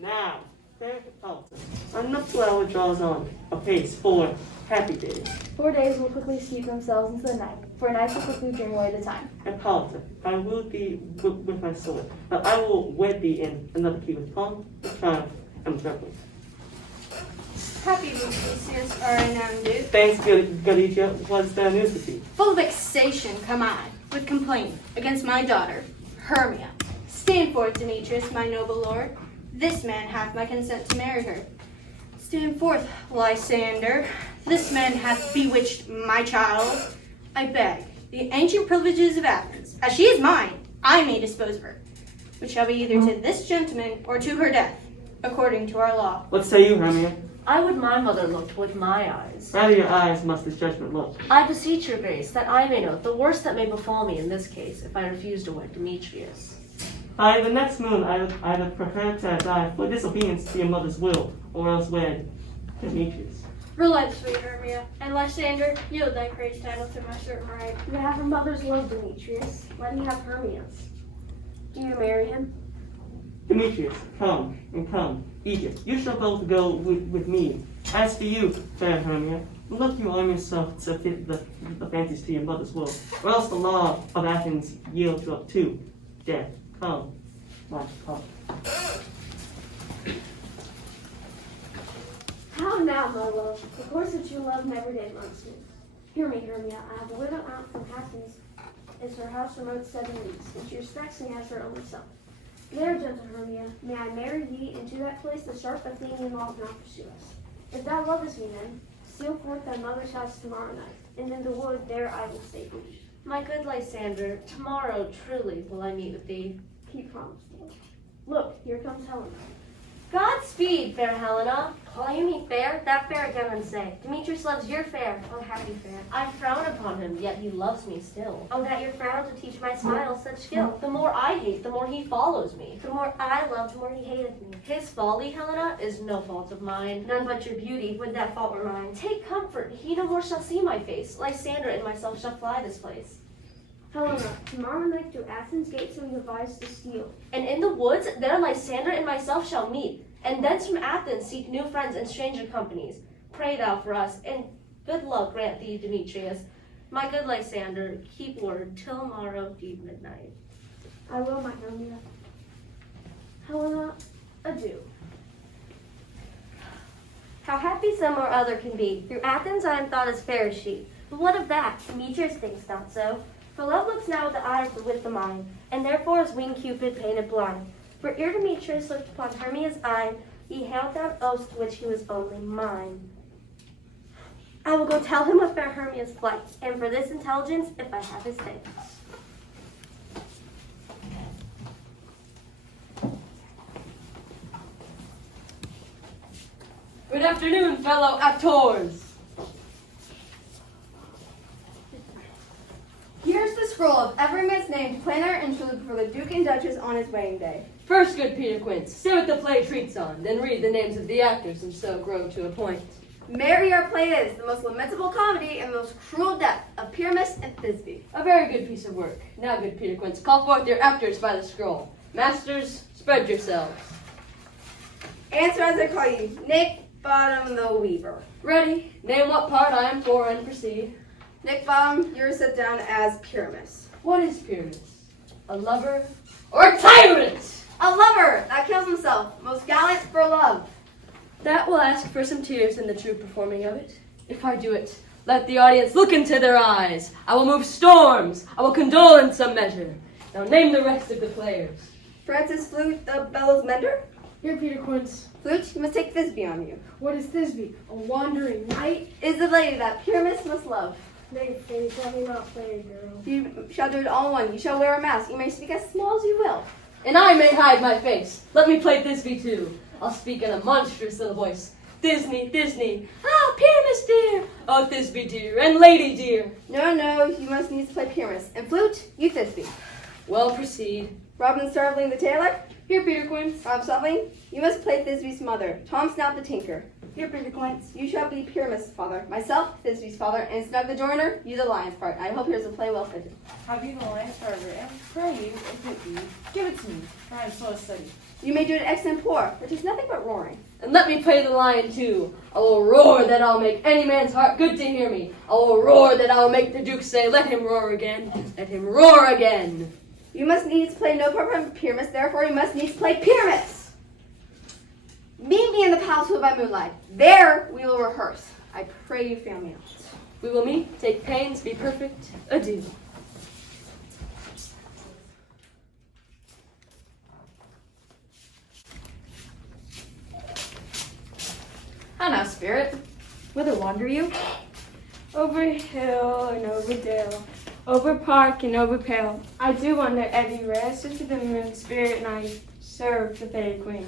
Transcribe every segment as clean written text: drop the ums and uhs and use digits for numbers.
Now, another flower draws on apace for happy days. 4 days will quickly steep themselves into the night, for nights will quickly dream away the time. And Paulton, I will thee with my sword, but I will wed thee in another key with pomp, with triumph, and with reverence. Happy Lucius, our renowned duke. Thanks, Galicia. What's the news with thee? Full of vexation come I, with complaint against my daughter, Hermia. Stand forth, Demetrius, my noble lord. This man hath my consent to marry her. Stand forth, Lysander. This man hath bewitched my child. I beg the ancient privileges of Athens. As she is mine, I may dispose of her, which shall be either to this gentleman or to her death, according to our law. What say you, Hermia? I would my mother looked with my eyes. Rather your eyes must this judgment look. I beseech your grace that I may know the worst that may befall me in this case if I refuse to wed Demetrius. By the next moon I would prefer to die for disobedience to your mother's will, or else wed Demetrius. Relent, sweet Hermia, and Lysander, yield thy praise title to my certain right. You have her mother's love, Demetrius. Let me have Hermia's. Do you marry him? Demetrius, come, and come, Egypt. You shall both go with me. As for you, fair Hermia, look you arm yourself to fit the fancies to your mother's will, or else the law of Athens yields you up to death. Come, my come. How now, my love? The course that you love never did runs smooth. Hear me, Hermia. I have a widow out from Athens. Is her house remote 7 leagues, and she respects me as her only son. There, gentle Hermia, may I marry thee into that place the sharp Athenian law cannot pursue us. If thou lovest me then, steal forth thy mother's house tomorrow night, and in the wood there I will stay booted. My good Lysander, tomorrow truly will I meet with thee. Keep promise, Lord. Look, here comes Helena. Godspeed, fair Helena. Call you me fair? That fair again and say. Demetrius loves your fair. Oh, happy fair. I frown upon him, yet he loves me still. Oh, that your frowns would teach my smiles such skill. The more I hate, the more he follows me. The more I love, the more he hateth me. His folly, Helena, is no fault of mine. None but your beauty, would that fault were mine. Take comfort, he no more shall see my face. Lysander and myself shall fly this place. Helena, tomorrow night through Athens' gates we devise to steal. And in the woods there Lysander and myself shall meet, and thence from Athens seek new friends and stranger companies. Pray thou for us, and good luck grant thee, Demetrius. My good Lysander, keep word till morrow deep midnight. I will, my Hermia. Helena, adieu. How happy some or other can be. Through Athens I am thought as fair as she. But what of that? Demetrius thinks not so. For love looks now with the eyes but with the mind, and therefore is winged Cupid painted blind. For ere Demetrius looked upon Hermia's eye, he held down oaths to which he was only mine. I will go tell him of fair Hermia's flight, and for this intelligence, if I have his thanks. Good afternoon, fellow actors. Here's the scroll of every man's name, planner and tribute for the Duke and Duchess on his wedding day. First, good Peter Quince, say what the play treats on, then read the names of the actors and so grow to a point. Marry Our Play is the most lamentable comedy and the most cruel death of Pyramus and Thisbe. A very good piece of work. Now, good Peter Quince, call forth your actors by the scroll. Masters, spread yourselves. Answer as I call you, Nick Bottom the Weaver. Ready? Name what part I am for and proceed. Nick Bottom, you're set down as Pyramus. What is Pyramus? A lover or a tyrant? A lover that kills himself, most gallant for love. That will ask for some tears in the true performing of it. If I do it, let the audience look into their eyes. I will move storms. I will condole in some measure. Now name the rest of the players. Francis Flute, the bellows mender. Here, Peter Quince. Flute, you must take Thisbe on you. What is Thisbe? A wandering knight? Is the lady that Pyramus must love. Nay, Faye, tell me not play, girl. You shall do it all in one. You shall wear a mask. You may speak as small as you will. And I may hide my face. Let me play Thisbe too. I'll speak in a monstrous little voice. Thisbe, Thisbe. Ah, Pyramus dear. Oh, Thisbe dear, and lady dear. No, you must needs play Pyramus. And Flute, you Thisbe. Well, proceed. Robin Starveling the tailor. Here, Peter Quince. Rob Subbing, you must play Thisbe's mother. Tom Snout the tinker. Here, Peter Quince. You shall be Pyramus' father. Myself, Thisbe's father, and Snug the joiner, you the lion's part. I hope yours will play well fitted. Have you the lion's harbour, and pray you, if it be, give it to me, for I am so study. You may do it extempore, which is nothing but roaring. And let me play the lion too. I will roar that I'll make any man's heart good to hear me. I will roar that I'll make the duke say, let him roar again. Let him roar again. You must needs play no part of Pyramus, therefore you must needs play Pyramus. Meet me in the palace by moonlight. There we will rehearse. I pray you fail me out. We will meet, take pains, be perfect. Adieu. How now, spirit? Whither wander you? Over hill and over dale, over park and over pale, I do wander everywhere, so to the moon spirit, and I serve the fairy queen.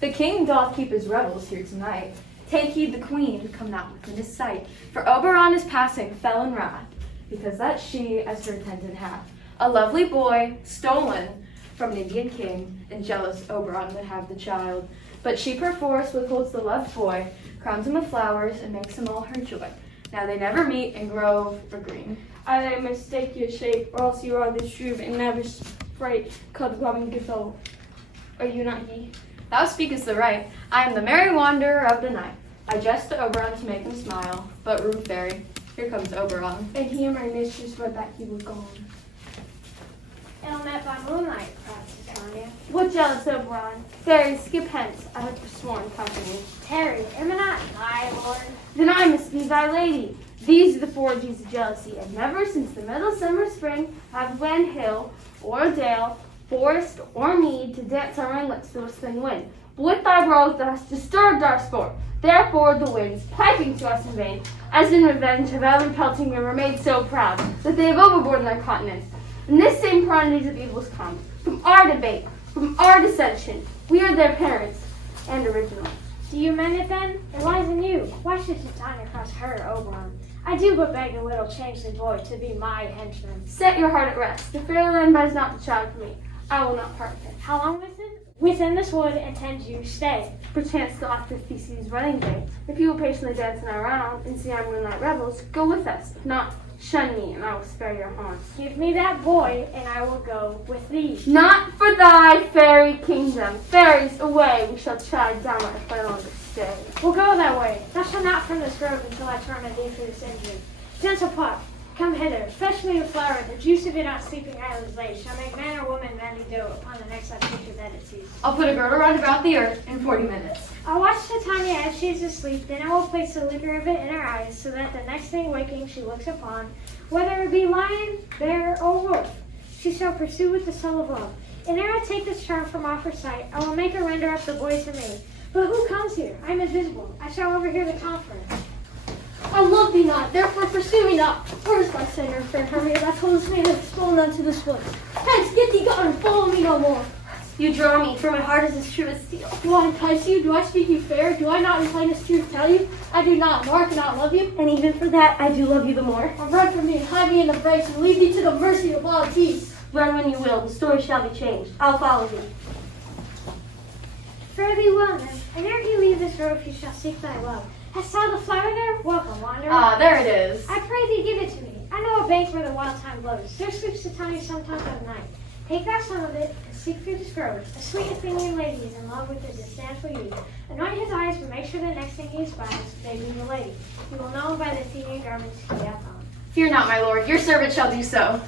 The king doth keep his revels here tonight. Take heed the queen come not within his sight, for Oberon is passing fell in wrath, because that she as her attendant hath a lovely boy stolen from an Indian king, and jealous Oberon would have the child. But she perforce withholds the loved boy, crowns him with flowers, and makes him all her joy. Now they never meet in grove or green. Either mistake your shape, or else you are the shrewd and never sprite called Robin Goodfellow. Are you not he? Thou speakest the right. I am the merry wanderer of the night. I jest to Oberon to make him smile, but room fairy, here comes Oberon. And he and my mistress were that he was gone. And met by moonlight, cried Titania. What jealous Oberon? Fairy, skip hence, I have forsworn company. Terry, am I not thy lord? Then I must be thy lady. These are the forges of jealousy, and never since the middle summer spring have when hill or dale, forest or mead, to dance on my lips the whistling wind. But with thy brows thou hast disturbed our sport. Therefore the winds, piping to us in vain, as in revenge have every pelting river made so proud, that they have overborne their continents. And this same prodigies of evils come from our debate, from our dissension. We are their parents and original. Do you mend it then? It lies in you. Why should Titania cross her, Oberon? I do but beg the little changeling boy to be my henchman. Set your heart at rest. The fair land buys not the child for me. I will not part with it. How long within this wood intend you stay? Perchance till after Theseus' wedding day. If you will patiently dance in our round and see our moonlight revels, go with us. If not, shun me, and I will spare your haunts. Give me that boy, and I will go with thee. Not for thy fairy kingdom. Fairies, away, we shall chide down our far longer stay. We'll go that way. Thou shalt not from this grove until I torment thee for this injury. Gentle pup, come hither. Fetch me a flower. The juice of it on sleeping eyelids laid shall make man or woman manly doe upon the next picture that it sees. I'll put a girdle round about the earth in 40 minutes. I'll watch Titania as she is asleep, then I will place the liquor of it in her eyes, so that the next thing waking she looks upon, whether it be lion, bear, or wolf, she shall pursue with the soul of love. And ere I take this charm from off her sight, I will make her render up the boy to me. But who comes here? I am invisible. I shall overhear the conference. I love thee not, therefore pursue me not. Where is my Savior, fair Hermia, that told me to stolen unto this woods? Hence, get thee gone and follow me no more. You draw me, for my heart is as true as steel. Do I entice you? Do I speak you fair? Do I not in plainest truth tell you? I do not, nor cannot love you. And even for that, I do love you the more. Run from me, hide me in the breaks, and leave thee to the mercy of wild beasts. Run when you will, the story shall be changed. I'll follow thee. Fare thee well, then, and ere you leave this grove, you shall seek thy love. Hast thou the flower there? Welcome, wanderer. Ah, there it is. I pray thee give it to me. I know a bank where the wild thyme blows. There sleeps Titania sometimes at night. Take thou some of it, and seek through this grove. A sweet Athenian lady is in love with a substantial youth. Anoint his eyes, but make sure the next thing he espies may be the lady. You will know him by the Athenian garments he hath on. Fear not, my lord, your servant shall do so.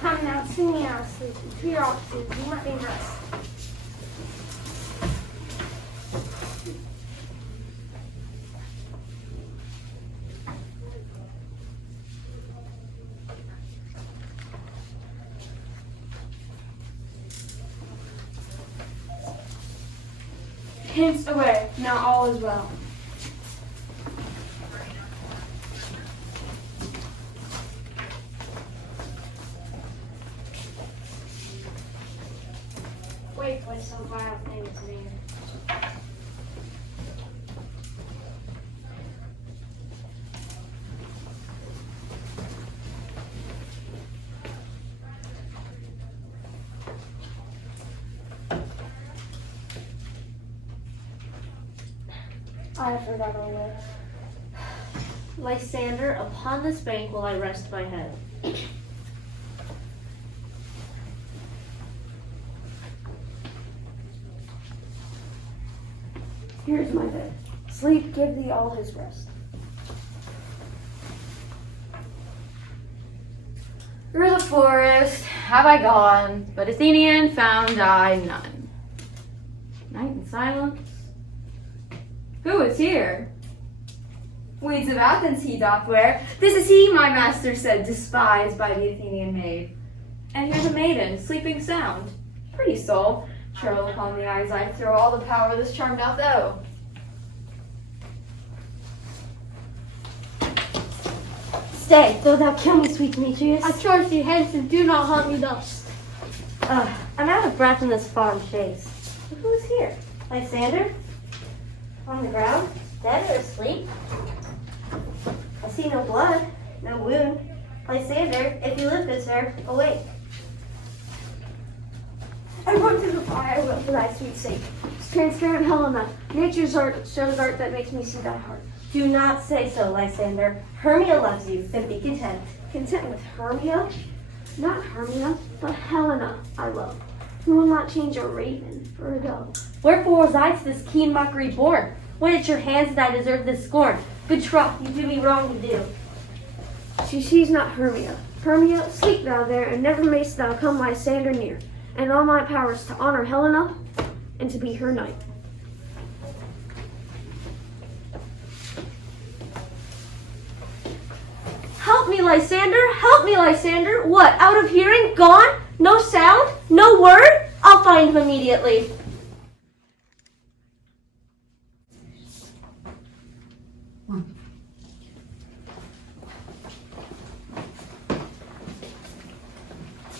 Come now, sing me out of sleep. To your offices, you let me rest. Hence away, now all is well. Wait, what so vile thing is near. I have heard that always. Lysander, upon this bank will I rest my head. Here's my bed. Sleep give thee all his rest. Through the forest have I gone, but Athenian found I none. Night and silence. Who is here? Weeds of Athens he doth wear. This is he, my master said, despised by the Athenian maid. And here's a maiden, sleeping sound. Pretty soul, churl upon the eyes I throw, all the power this charm doth owe. Stay, though thou kill me, sweet Demetrius. I charge thee hence and do not haunt me thus. I'm out of breath in this fond chase. Who is here? Lysander? On the ground? Dead or asleep? I see no blood, no wound. Lysander, if you live, good sir, awake. I run to the fire for thy sweet sake. Transparent Helena, nature's art shows art that makes me see thy heart. Do not say so, Lysander. Hermia loves you, then be content. Content with Hermia? Not Hermia, but Helena I love, who will not change a raven for a dove. Wherefore was I to this keen mockery born? When at your hands did I deserve this scorn? Good troth, you do me wrong to do. She's not Hermia. Hermia, sleep thou there, and never mayst thou come Lysander near. And all my powers to honor Helena, and to be her knight. Help me, Lysander! Help me, Lysander! What, out of hearing? Gone? No sound? No word? I'll find him immediately.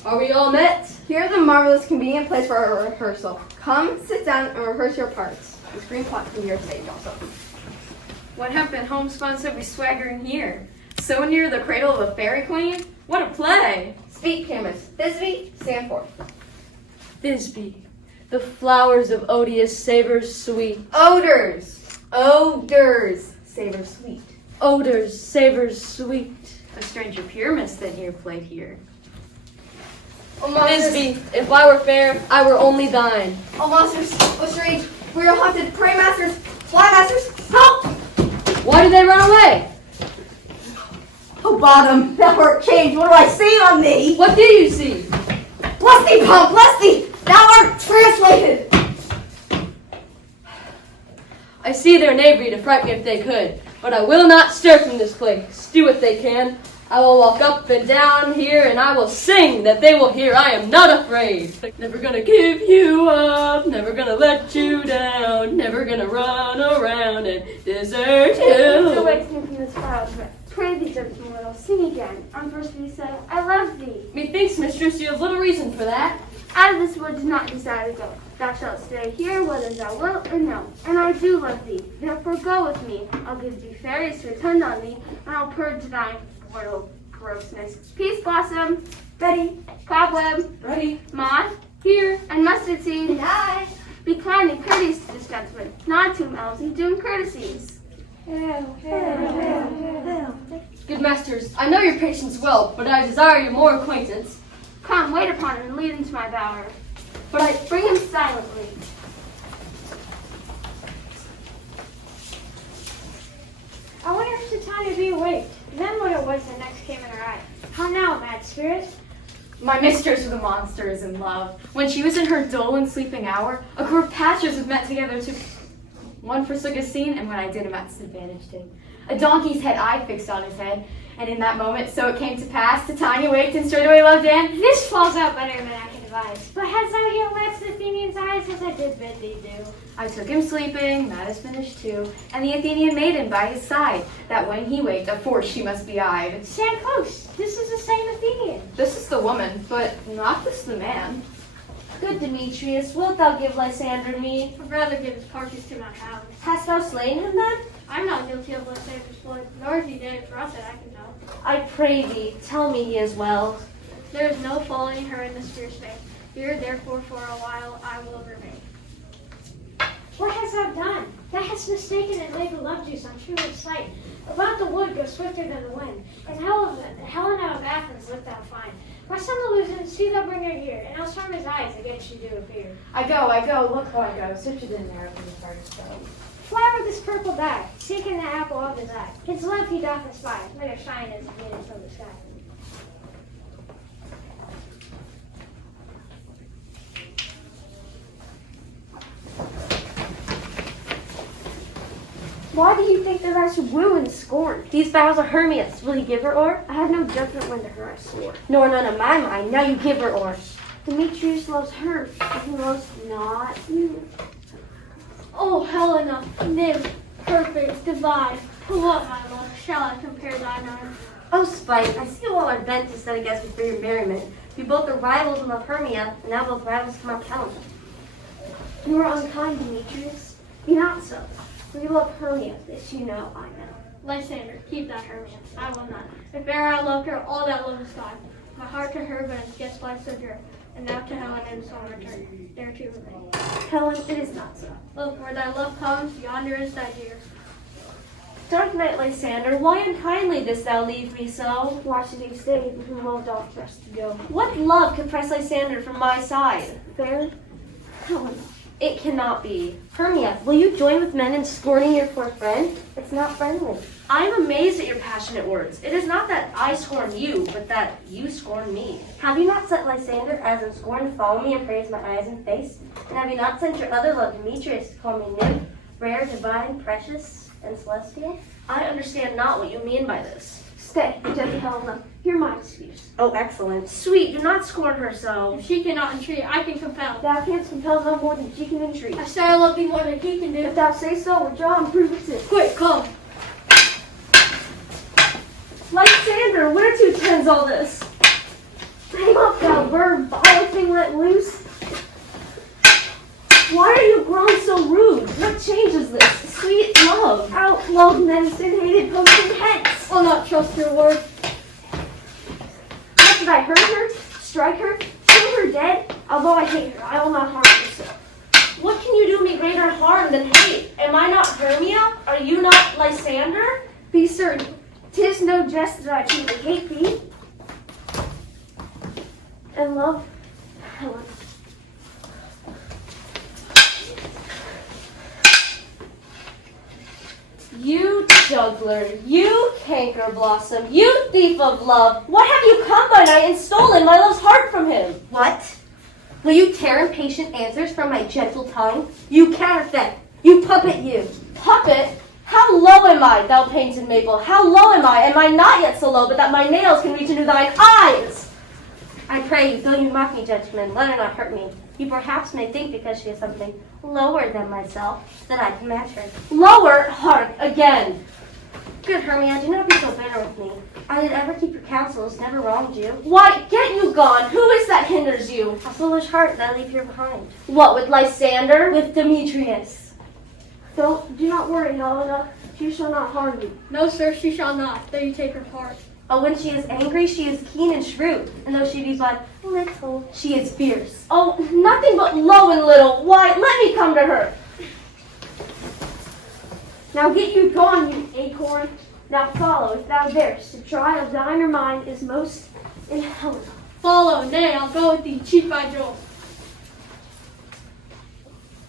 Are we all met? Here's a marvelous convenient place for our rehearsal. Come, sit down, and rehearse your parts. The screen plot can be your stage also. What happened homespun so we swaggering here? So near the cradle of a fairy queen? What a play! Speak, Camus. Thisbe, stand forth. Thisbe, the flowers of odious savors sweet. Odors. Odors. Savor sweet. Odors, savors sweet. A stranger Pyramus than here played here. O monsters, Thisbe, if I were fair, I were only thine. O monsters, O strange, we are haunted. Pray masters, fly masters, help! Why did they run away? O bottom, thou art changed. What do I see on thee? What do you see? Bless thee, Pomp, bless thee! Thou art translated! I see their knavery to fright me if they could, but I will not stir from this place. Do what they can. I will walk up and down here, and I will sing that they will hear I am not afraid. Never gonna give you up, never gonna let you down, never gonna run around and desert Who you. wakes me from this cloud? Pray thee, gentle mortal, sing again. On first we said, I love thee. Methinks, mistress, you have little reason for that. Out of this wood do not desire to go. Thou shalt stay here whether thou wilt or no. And I do love thee, therefore go with me. I'll give thee fairies to attend on thee, and I'll purge thy mortal grossness. Peace Blossom, Betty, Cobweb, Ready? Maud, here, and Mustard Seed. And I. Be kind and courteous to this gentleman, not to him elves and do him courtesies. Good masters, I know your patience well, but I desire your more acquaintance. Come, wait upon him and lead him to my bower. But I Bring him silently. I wonder if Titania be awake. Then what it was that next came in her eye. How now, mad spirit? My mistress of the monster is in love. When she was in her dull and sleeping hour, a crew of patchers had met together to... One forsook his scene, and when I did him at disadvantage did. A donkey's head I fixed on his head, and in that moment so it came to pass, Titania waked and straightway loved Dan. This falls out better than I can devise. But hast thou yet waxed the Athenian's eyes as I did bid thee do? I took him sleeping, that is finished too, and the Athenian maiden by his side, that when he waked, of force she must be eyed. Stand close. This is the same Athenian. This is the woman, but not this the man. Good Demetrius, wilt thou give Lysander me? I'd rather give his carcass to my house. Hast thou slain him then? I'm not guilty of Lysander's blood, nor is he dead for us that I can tell. I pray thee, tell me he is well. There is no following her in this fierce fate. Here, therefore, for a while I will remain. What hast thou done? Thou hast gets mistaken and laid the love juice on Truly's sight. About the wood goes swifter than the wind, and Helena of Athens looked out fine. My son the losing, see thou bring her here, and I'll charm his eyes against you do appear. I go, look how I go, such a din there over the first go. Fly with this purple dye, seeking the apple of his eye. His love he doth espy, let her shine as the Venus from the sky. Why do you think that I should woo and scorn? These vows are Hermia's. Will you give her or? I had no judgment when to her I swore. Nor none of my mind. Now you give her or. Demetrius loves her, but he loves not you. Oh, Helena, nymph, perfect, divine, to what, my love, shall I compare thine arms? Oh, spite, I see all our bent is set against me for your merriment. We both are rivals and love Hermia, and now both rivals come up Helena. You are unkind, Demetrius. Be not so. For you love Hermia, this you know, I know. Lysander, keep that Hermia, I will not. If e'er I loved her, all that love is gone. My heart to her but gets life so dear, and now to Helena in song return, there to remain. Helen, it is not so. Look, where thy love comes, yonder is thy dear. Dark night, Lysander, why unkindly didst thou leave me so? Why should he stay, with whom love doth rest to go? What love can press Lysander from my side? Fair? Helen, It cannot be. Hermia, will you join with men in scorning your poor friend? it's not friendly. I am amazed at your passionate words. It is not that I scorn you, but that you scorn me. Have you not sent Lysander as in scorn to follow me and praise my eyes and face? And have you not sent your other love, Demetrius, to call me nymph, rare, divine, precious, and celestial? I understand not what you mean by this. Stay, gentle Helena. Hear my excuse. Oh, excellent. Sweet, do not scorn her so. If she cannot entreat, I can compel. Thou canst compel no more than she can entreat. I say I love thee more than he can do. If thou say so, withdraw and prove it to. Quick, come. Lysander, where to tends all this? Hang up, thou bird, vile thing let loose. Why are you grown so rude? What changes this? Sweet love. Outlawed medicine, hated potion hence. I'll not trust your word. What did I hurt her? Strike her? Kill her dead? Although I hate her, I will not harm her so. What can you do me greater harm than hate? Am I not Hermia? Are you not Lysander? Be certain, 'tis no jest that I truly hate thee. And love, Helen. You juggler, you canker blossom, you thief of love, what have you come by night and stolen my love's heart from him? What? Will you tear impatient answers from my gentle tongue? You counterfeit, you puppet you. Puppet? How low am I, thou painted maple? How low am I? Am I not yet so low but that my nails can reach into thine eyes? I pray you, though you mock me, gentlemen, let her not hurt me. You perhaps may think because she is something lower than myself that I can match her. Lower? Hark, again. Good Hermia, do not be so bitter with me. I did ever keep your counsels, never wronged you. Why, get you gone. Who is that hinders you? A foolish heart that I leave here behind. What, with Lysander? With Demetrius. Do not worry, Helena. She shall not harm you. No, sir, she shall not, though you take her part. Oh, when she is angry, she is keen and shrewd. And though she be but little, she is fierce. Oh, nothing but low and little. Why, let me come to her. Now get you gone, you acorn. Now follow, if thou darest. The try of thine or mine is most in Helena. Follow, nay, I'll go with thee, cheat by Joel.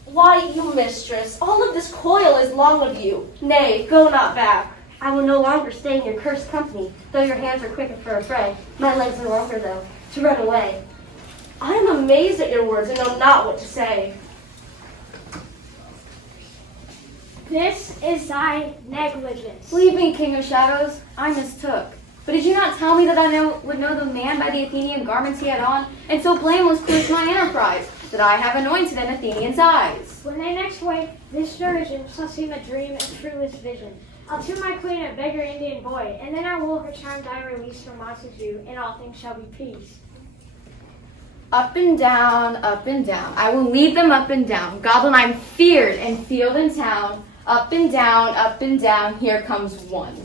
Why, you mistress, all of this coil is long of you. Nay, go not back. I will no longer stay in your cursed company, though your hands are quicker for a fray. My legs are longer, though, to run away. I am amazed at your words and know not what to say. This is thy negligence. Leave me, King of Shadows. I mistook. But did you not tell me that I would know the man by the Athenian garments he had on, and so blameless proved my enterprise, that I have anointed an Athenian's eyes? When they next wake, this Trojan shall seem a dream and truest vision. I'll to my queen a beggar Indian boy, and then I will her charmed eye release from Montague, and all things shall be peace. Up and down, I will lead them up and down. Goblin, I'm feared in field and town. Up and down, here comes one.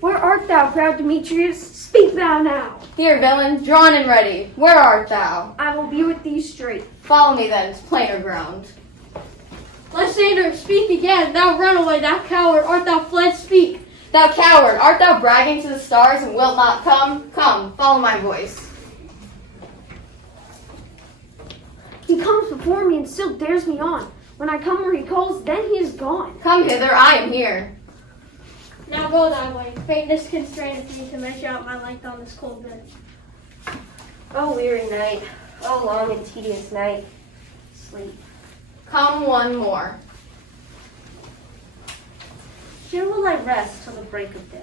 Where art thou, proud Demetrius? Speak thou now. Here, villain, drawn and ready. Where art thou? I will be with thee straight. Follow me then to plainer ground. Lysander, speak again. Thou runaway, thou coward, art thou fled? Speak. Thou coward, art thou bragging to the stars and wilt not come? Come, follow my voice. He comes before me and still dares me on. When I come where he calls, then he is gone. Come hither, I am here. Now go thy way. Faintness constraineth me to measure out my length on this cold bed. Oh, weary night. Oh, long and tedious night. Sleep. Come one more. Here will I rest till the break of day.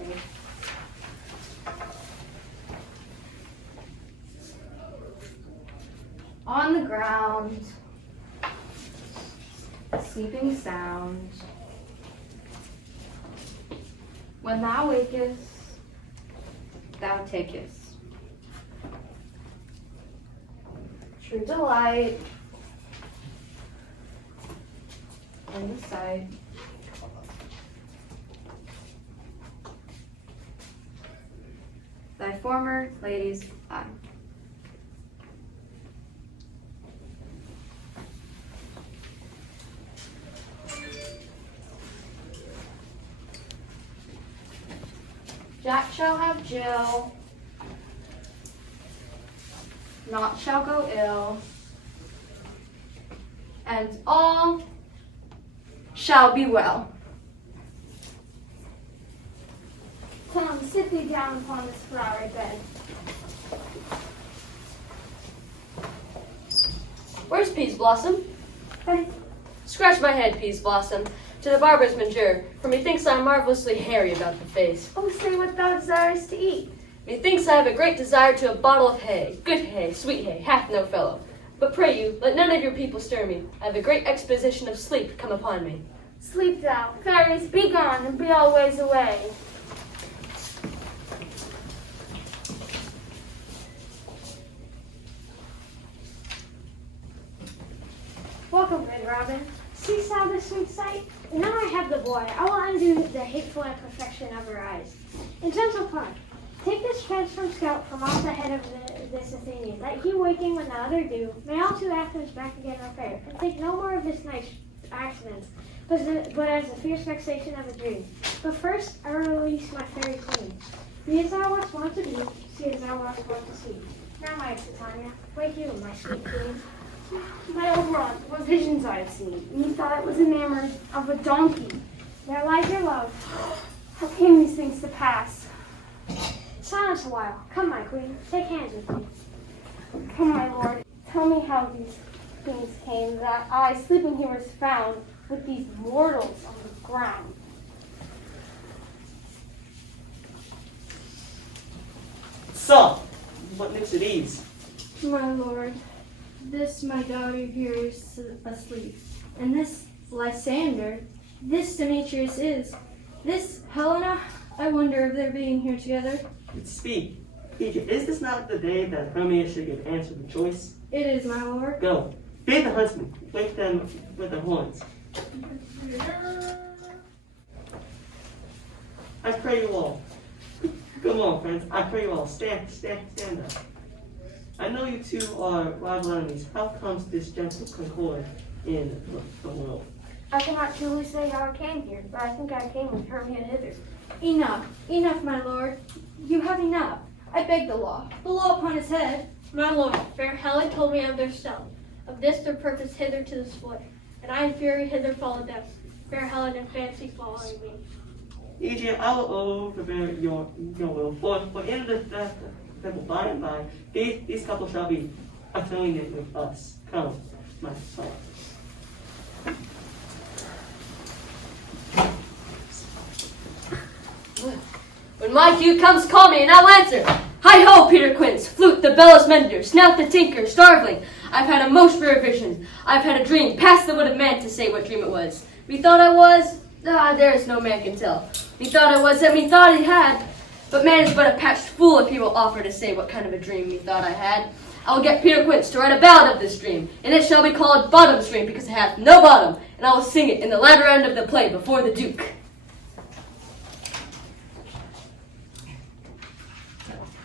On the ground, sleeping sound. When thou wakest, thou takest. True delight in the sight. Thy former lady's eye. Jack shall have Jill, naught shall go ill, and all shall be well. Come, sit thee down upon this flowery bed. Where's Peas Blossom? Hey. Scratch my head, Peas Blossom, to the barber's manger, for methinks I am marvelously hairy about the face. Oh, say what thou desirest to eat. Methinks I have a great desire to a bottle of hay, good hay, sweet hay, hath no fellow. But pray you, let none of your people stir me. I have a great exposition of sleep come upon me. Sleep thou, fairies, be gone, and be always away. Welcome, good Robin. Seest thou this sweet sight? And now I have the boy. I will undo the hateful imperfection of her eyes. And gentle Clark, take this transformed scout from off the head of this Athenian, that he waking when the other do, may all to Athens back again repair, and think no more of this night's accidents, but as the fierce vexation of a dream. But first I release my fairy queen. Be as thou wast wont to be, see as thou wast wont to see. Now, my Titania, wake you, my sweet queen. My Oberon, what visions I have seen. Methought I was enamored of a donkey. There lies your love. How came these things to pass? Silence a while. Come, my queen, take hands with me. Come, my lord, tell me how these things came, that I, sleeping here, was found with these mortals on the ground. So, what makes it ease? My lord, this my daughter here is asleep, and this Lysander, this Demetrius is, this Helena, I wonder if they're being here together. Speak. Egypt, is this not the day that Hermia should give answer to choice? It is, my lord. Go. Bid the huntsmen. Wake them with their horns. I pray you all. Come on, friends. I pray you all. Stand up. I know you two are rival enemies. How comes this gentle concord in the world? I cannot truly say how I came here, but I think I came with Hermia hither. Enough, my lord. You have enough. I beg the law upon his head. My lord, fair Helen told me of their stealth, of this their purpose hither to display, and I in fury hither followed them. Fair Helen in fancy following me. Egypt, I will overbear your will, for in the temple by and by, these couples shall be atoning with us. Come, my son. When my cue comes, call me and I'll answer. Hi-ho, Peter Quince, flute, the bellows mender, snout the tinker, starveling. I've had a most rare vision. I've had a dream, past the wit of man to say what dream it was. Methought I was, there is no man can tell. Methought I was that methought he had. But man is but a patched fool if he will offer to say what kind of a dream methought I had. I will get Peter Quince to write a ballad of this dream, and it shall be called Bottom's Dream, because it hath no bottom, and I will sing it in the latter end of the play before the Duke.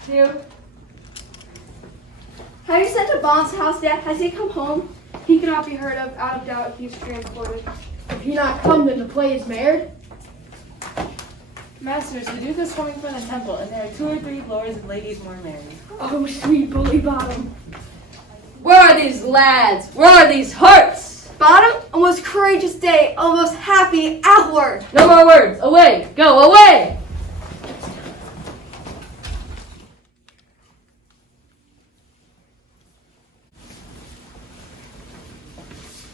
You? Have you sent to Bond's house yet? Has he come home? He cannot be heard of, out of doubt, he is transported. If he not come, then the play is married. Masters, the Duke is coming from the temple, and there are 2 or 3 lords and ladies more married. Oh, sweet bully bottom. Where are these lads? Where are these hearts? Bottom, a most courageous day, a most happy hour. No more words. Away. Go away.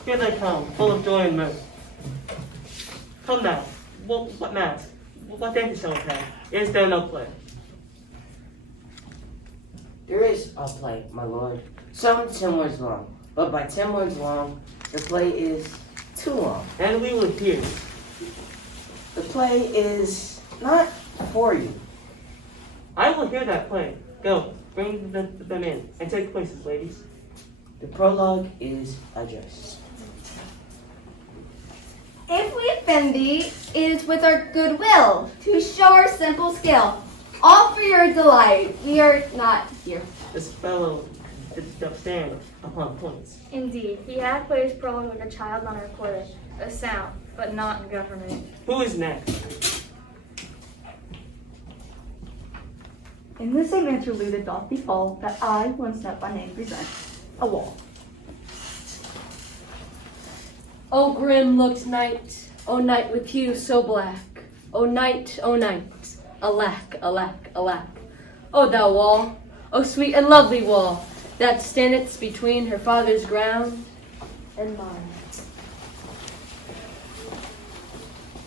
Here they come, full of joy and mirth. Come now. What mass? What dance shall we have? Is there no play? There is a play, my lord. Some 10 words long, but by 10 words long, the play is too long. And we will hear. The play is not for you. I will hear that play. Go, bring them in, and take places, ladies. The prologue is addressed. If we offend thee, it is with our goodwill, to show our simple skill. All for your delight, we are not here. This fellow doth stand upon points. Indeed, he hath put his prologue with a child not recorded, a sound, but not in government. Who is next? In the same interlude it doth befall that I, once not by name, present a wall. O grim-looked night, O night with hue so black, O night, alack, alack, alack. O thou wall, O sweet and lovely wall, that standeth between her father's ground and mine.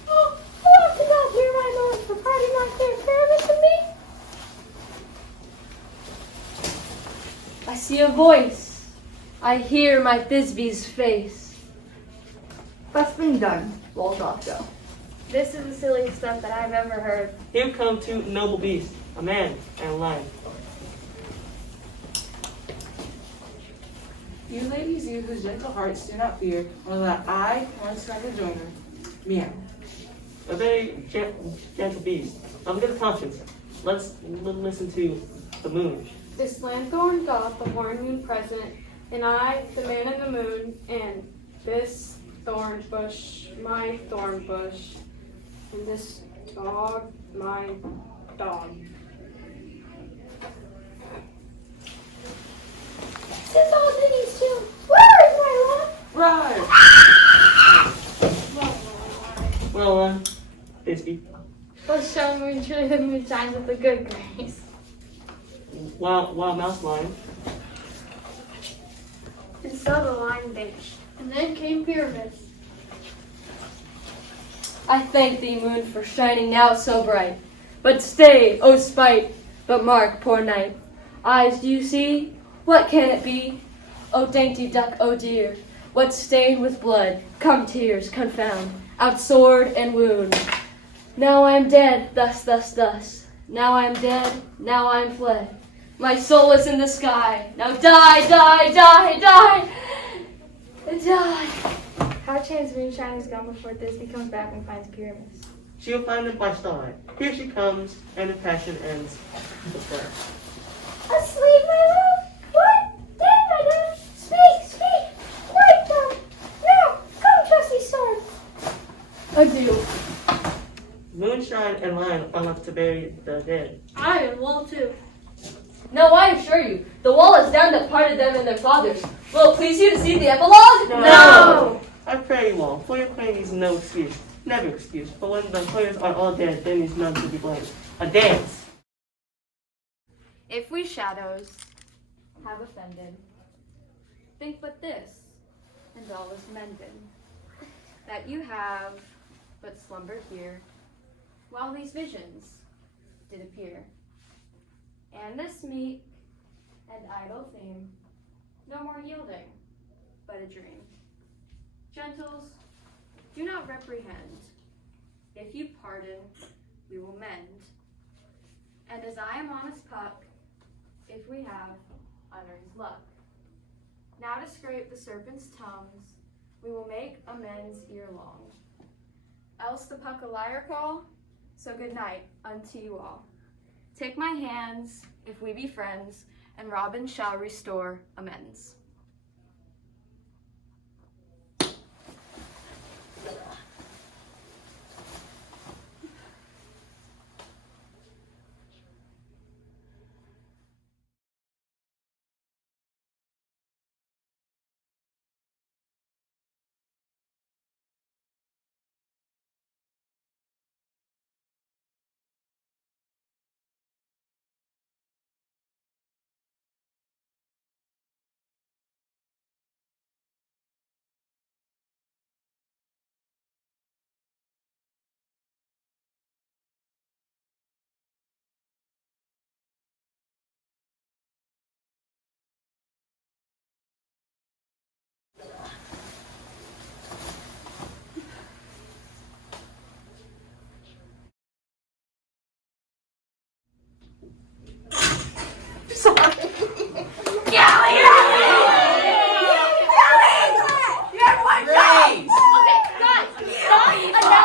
Oh, I did not hear my lord for parting my fair pyramid to me. I see a voice, I hear my Thisbe's face. Thus being done, wall doth go. This is the silliest stuff that I've ever heard. Here come 2 noble beasts, a man and a lion. You ladies, you whose gentle hearts do not fear, know that I once tried to join her. Meow. A very gentle beast, of good conscience. Let's listen to the moon. This lanthorn doth the horn moon present, and I, the man in the moon, and this thorn bush, my thorn bush, and this dog, my dog. Since all these 2, where is my love? Rise! Well, Thisbe, Let's show me truly the moon shines with a good grace. wild mouse lion. And so the lion vanished. And then came pyramids. I thank thee, moon, for shining now so bright. But stay, O spite, but mark, poor night. Eyes, do you see? What can it be? O dainty duck, O dear, what stained with blood? Come tears, confound, out sword and wound. Now I am dead, thus, thus, thus. Now I am dead, now I am fled. My soul is in the sky. Now die, die, die, die, die. How chance moonshine is gone before Thisbe comes back and finds pyramids? She'll find them by starlight. Here she comes, and the passion ends with her. Asleep, my love? What? Dead, my love? Speak, speak! Wake them! Now, come, trusty sword! Adieu. Moonshine and lion are left to bury the dead. I am wall too. No, I assure you, the wall is down that parted them and their fathers. Will it please you to see the epilogue? No! I pray you all, for your claim is no excuse. Never excuse, for when the players are all dead, then is none to be blamed. A dance! If we shadows have offended, think but this, and all is mended, that you have but slumbered here, while these visions did appear. And this meek and idle theme, no more yielding, but a dream. Gentles, do not reprehend. If you pardon, we will mend. And as I am honest puck, if we have unearned luck. Now to scrape the serpent's tongues, we will make amends ere long. Else the puck a liar call, so good night unto you all. Take my hands, if we be friends, and Robin shall restore amends. Enough